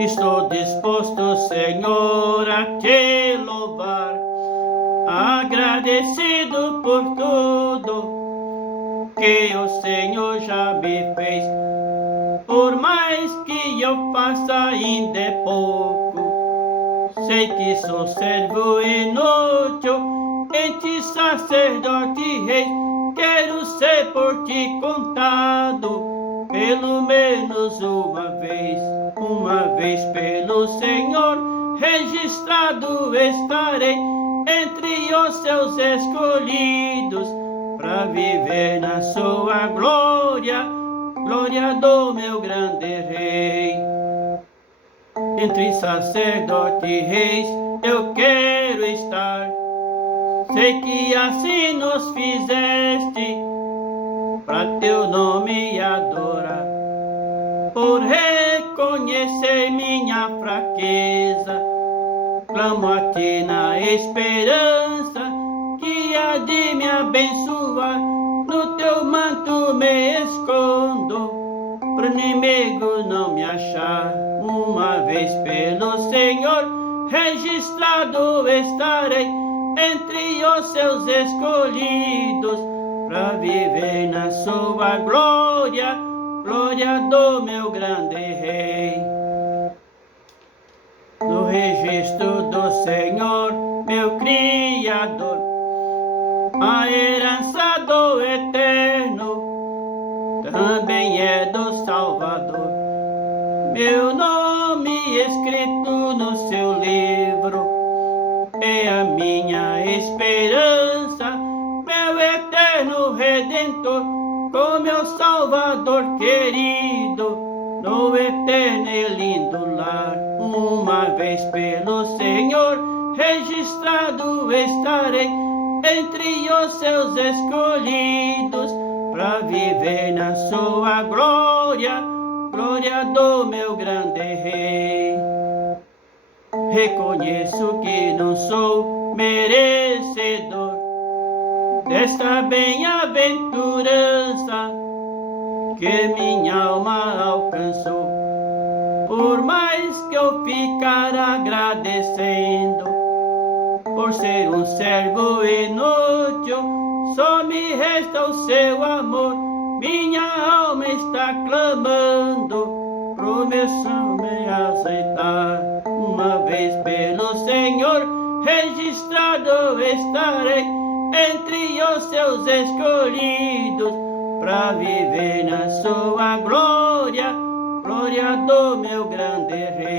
Estou disposto, Senhor, a te louvar, agradecido por tudo que o Senhor já me fez. Por mais que eu faça ainda é pouco, sei que sou servo inútil, em ti sacerdote e rei, quero ser por ti contado, pelo menos uma vez pelo Senhor, registrado estarei entre os seus escolhidos, para viver na sua glória, glória do meu grande rei. Entre sacerdote e reis eu quero estar, sei que assim nos fizeste, para teu nome adorar. Por reconhecer minha fraqueza, clamo a ti na esperança que há de me abençoar. No teu manto me escondo, pro inimigo não me achar. Uma vez pelo Senhor, registrado estarei entre os seus escolhidos, para viver na sua glória, glória do meu grande rei. No registro do Senhor, meu Criador, a herança do Eterno também é do Salvador. Meu nome escrito no seu livro é a minha esperança, meu eterno Redentor, com meu Salvador querido, no eterno e lindo lar. Uma vez pelo Senhor, registrado estarei entre os seus escolhidos, para viver na sua glória, glória do meu grande rei. Reconheço que não sou merecedor desta bem-aventurança que minha alma alcançou. Por mais que eu ficar agradecendo, por ser um servo inútil, só me resta o seu amor. Minha alma está clamando pro meu Senhor me aceitar. Uma vez pelo Senhor, registrado estarei entre os seus escolhidos, para viver na sua glória, glória do meu grande rei.